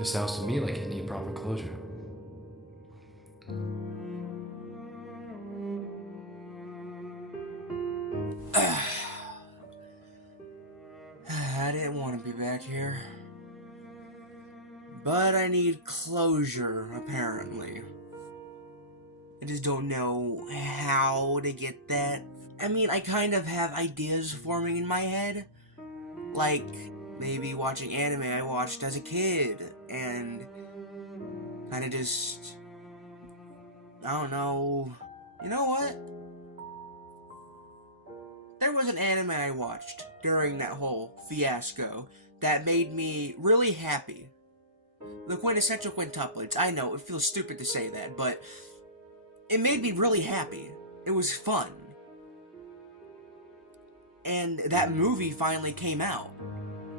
It sounds to me like you need proper closure. I didn't want to be back here. But I need closure, apparently. I just don't know how to get that. I mean, I kind of have ideas forming in my head. Like, maybe watching anime I watched as a kid, and kind of just. I don't know. You know what? There was an anime I watched during that whole fiasco that made me really happy. The Quintessential Quintuplets. I know, it feels stupid to say that, but it made me really happy. It was fun. And that movie finally came out.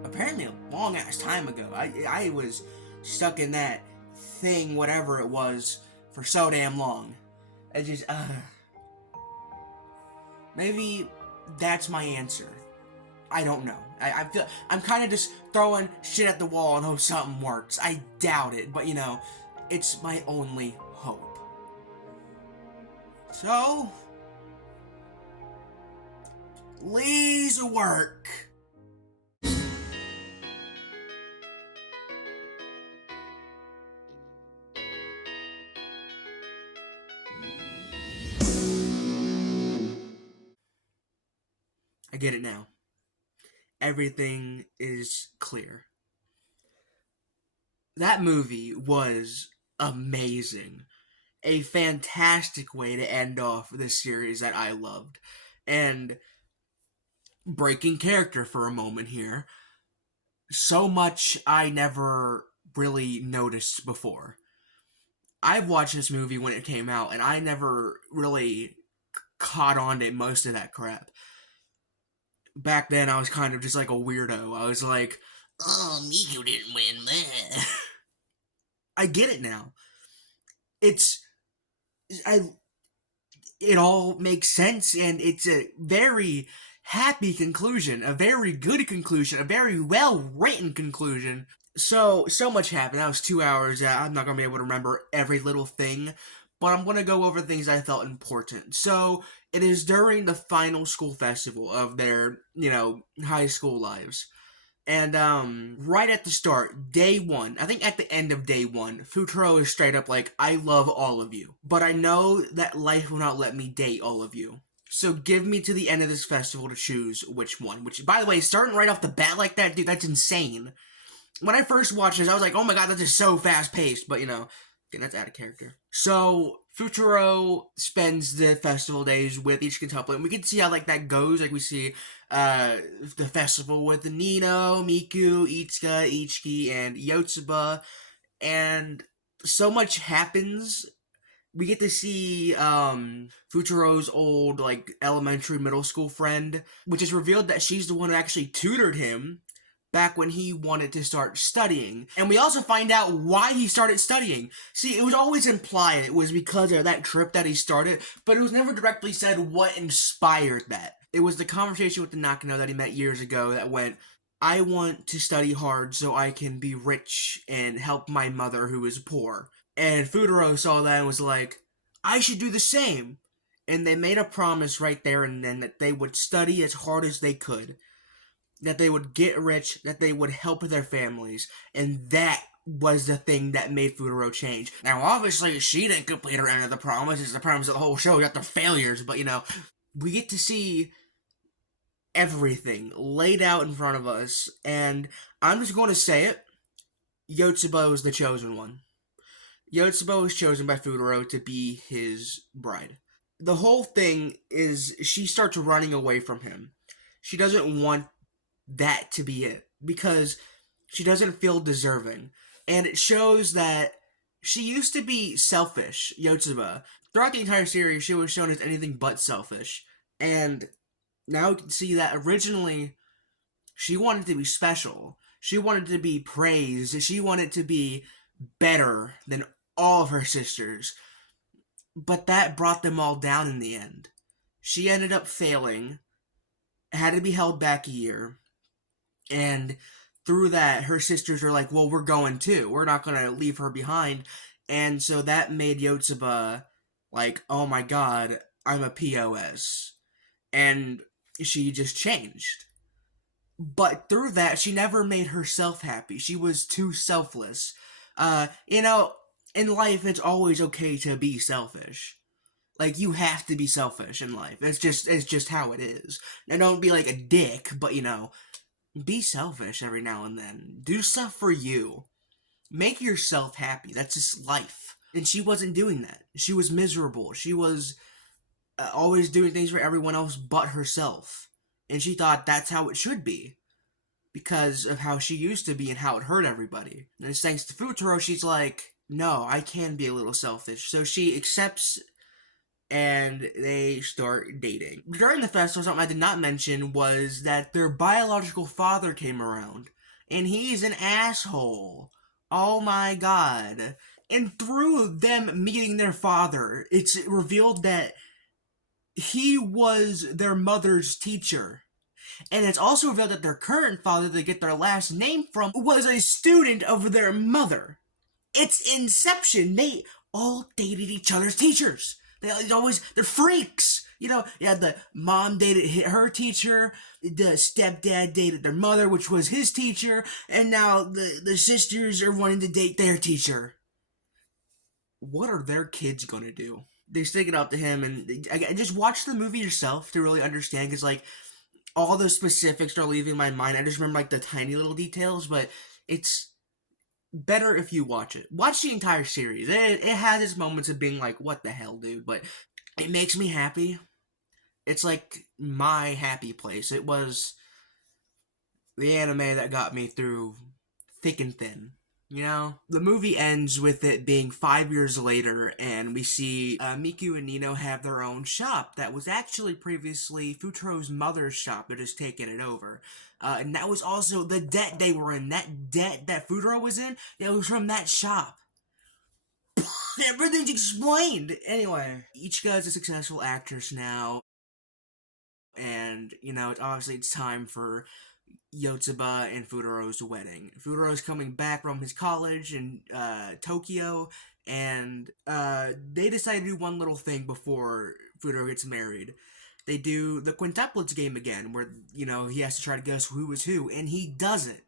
Apparently a long ass time ago. I was stuck in that thing, whatever it was, for so damn long. I just, maybe that's my answer. I don't know. I'm kind of just throwing shit at the wall and hope something works. I doubt it, but it's my only hope. So, please work. I get it now. Everything is clear. That movie was amazing. A fantastic way to end off this series that I loved. And breaking character for a moment here. So much I never really noticed before. I've watched this movie when it came out, and I never really caught on to most of that crap. Back then, I was kind of just like a weirdo. I was like, oh, Miku didn't win, man. I get it now. It's I it all makes sense, and it's a very happy conclusion, a very good conclusion, a very well written conclusion. So much happened. That was 2 hours. I'm not gonna be able to remember every little thing, but I'm gonna go over things I felt important. So it is during the final school festival of their, high school lives. And right at the start, day one, I think at the end of day one, Futuro is straight up like, I love all of you, but I know that life will not let me date all of you. So give me to the end of this festival to choose which one. Which, by the way, starting right off the bat like that, dude, that's insane. When I first watched this, I was like, oh my god, that's just so fast paced, but again, that's out of character. So Futuro spends the festival days with each quintuplet, and we can see how that goes. Like we see the festival with Nino, Miku, Itsuka, Ichiki, and Yotsuba, and so much happens. We get to see Futuro's old elementary middle school friend, which is revealed that she's the one who actually tutored him back when he wanted to start studying. And we also find out why he started studying. See, it was always implied it was because of that trip that he started, but it was never directly said what inspired that. It was the conversation with the Nakano that he met years ago that went, I want to study hard so I can be rich and help my mother who is poor. And Futuro saw that and was like, I should do the same. And they made a promise right there and then that they would study as hard as they could, that they would get rich, that they would help their families, and that was the thing that made Futuro change. Now, obviously, she didn't complete her end of the promise. It's the promise of the whole show. We got the failures, but we get to see everything laid out in front of us, and I'm just going to say it. Yotsuba was the chosen one. Yotsuba was chosen by Futuro to be his bride. The whole thing is she starts running away from him. She doesn't want that to be it because she doesn't feel deserving. And it shows that she used to be selfish, Yotsuba. Throughout the entire series, she was shown as anything but selfish. And now we can see that originally she wanted to be special. She wanted to be praised. She wanted to be better than all of her sisters. But that brought them all down in the end. She ended up failing, had to be held back a year, and through that, her sisters are like, well, we're going too. We're not going to leave her behind. And so that made Yotsuba like, oh my god, I'm a POS. And she just changed. But through that, she never made herself happy. She was too selfless. You know, in life, it's always okay to be selfish. Like, you have to be selfish in life. It's just how it is. Now, don't be like a dick, but be selfish every now and then. Do stuff for you. Make yourself happy. That's just life. And she wasn't doing that. She was miserable. She was always doing things for everyone else but herself. And she thought that's how it should be. Because of how she used to be and how it hurt everybody. And it's thanks to Futaro, she's like, no, I can be a little selfish. So she accepts and they start dating. During the festival, something I did not mention was that their biological father came around. And he's an asshole. Oh my god. And through them meeting their father, it's revealed that he was their mother's teacher. And it's also revealed that their current father, they get their last name from, was a student of their mother. It's Inception. They all dated each other's teachers. They're freaks. The mom dated her teacher, the stepdad dated their mother, which was his teacher, and now the sisters are wanting to date their teacher. What are their kids gonna do? They stick it up to him, and I just watch the movie yourself to really understand, because, all the specifics are leaving my mind. I just remember, the tiny little details, but it's better if you watch it. Watch the entire series. It has its moments of being like, what the hell, dude? But it makes me happy. It's like my happy place. It was the anime that got me through thick and thin. The movie ends with it being 5 years later, and we see Miku and Nino have their own shop that was actually previously Futaro's mother's shop that has taken it over. And that was also the debt they were in. That debt that Futaro was in, it was from that shop. Everything's explained! Anyway, Ichika is a successful actress now, and, it's time for Yotsuba and Futaro's wedding. Futaro's coming back from his college in Tokyo, and they decide to do one little thing before Futaro gets married. They do the Quintuplets game again, where, he has to try to guess who is who, and he does it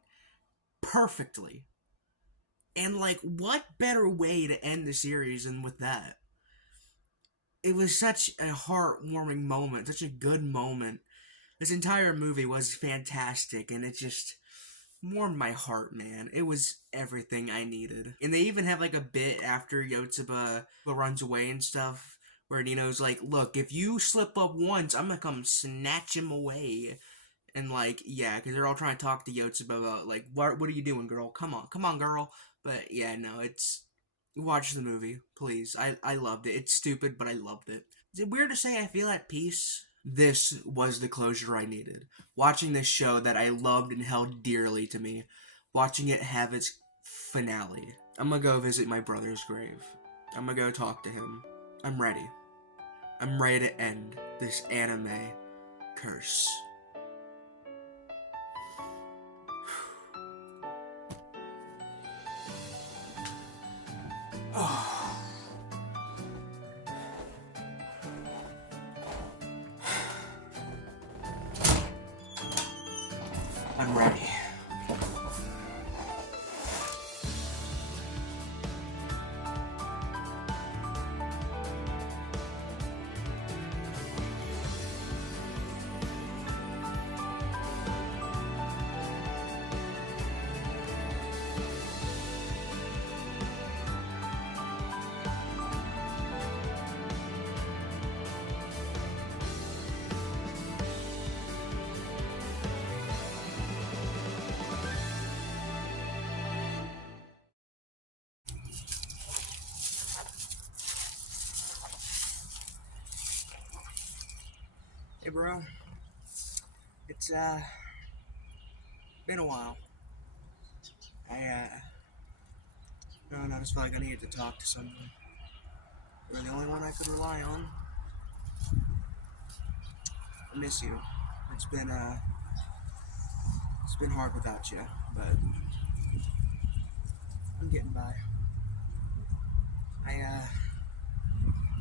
perfectly. And, what better way to end the series than with that? It was such a heartwarming moment, such a good moment. This entire movie was fantastic, and it just warmed my heart, man. It was everything I needed. And they even have, a bit after Yotsuba runs away and stuff, where Nino's like, look, if you slip up once, I'm gonna come snatch him away. And, yeah, because they're all trying to talk to Yotsuba about, what are you doing, girl? Come on, girl. But, yeah, no, watch the movie, please. I loved it. It's stupid, but I loved it. Is it weird to say I feel at peace? This was the closure I needed. Watching this show that I loved and held dearly to me, watching it have its finale. I'm gonna go visit my brother's grave. I'm gonna go talk to him. I'm ready. I'm ready to end this anime curse. I'm ready. Hey, bro. It's, been a while. I just felt like I needed to talk to someone. You're the only one I could rely on. I miss you. It's been hard without you, but I'm getting by. I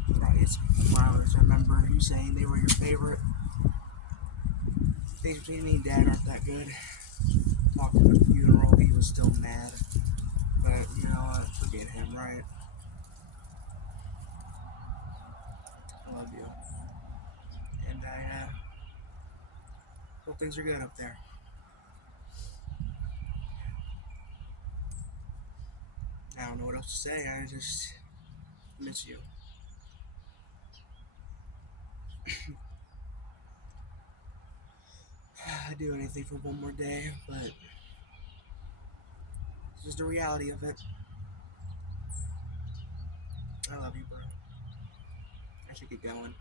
brought you some flowers. I remember you saying they were your favorite. Things between me and Dad aren't that good. Talking at the funeral, he was still mad. But you know what? Forget him, right? I love you. And I hope things are good up there. I don't know what else to say. I just miss you. I'd do anything for one more day, but it's just the reality of it. I love you, bro. I should get going.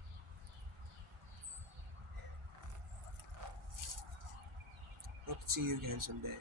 Hope to see you again someday.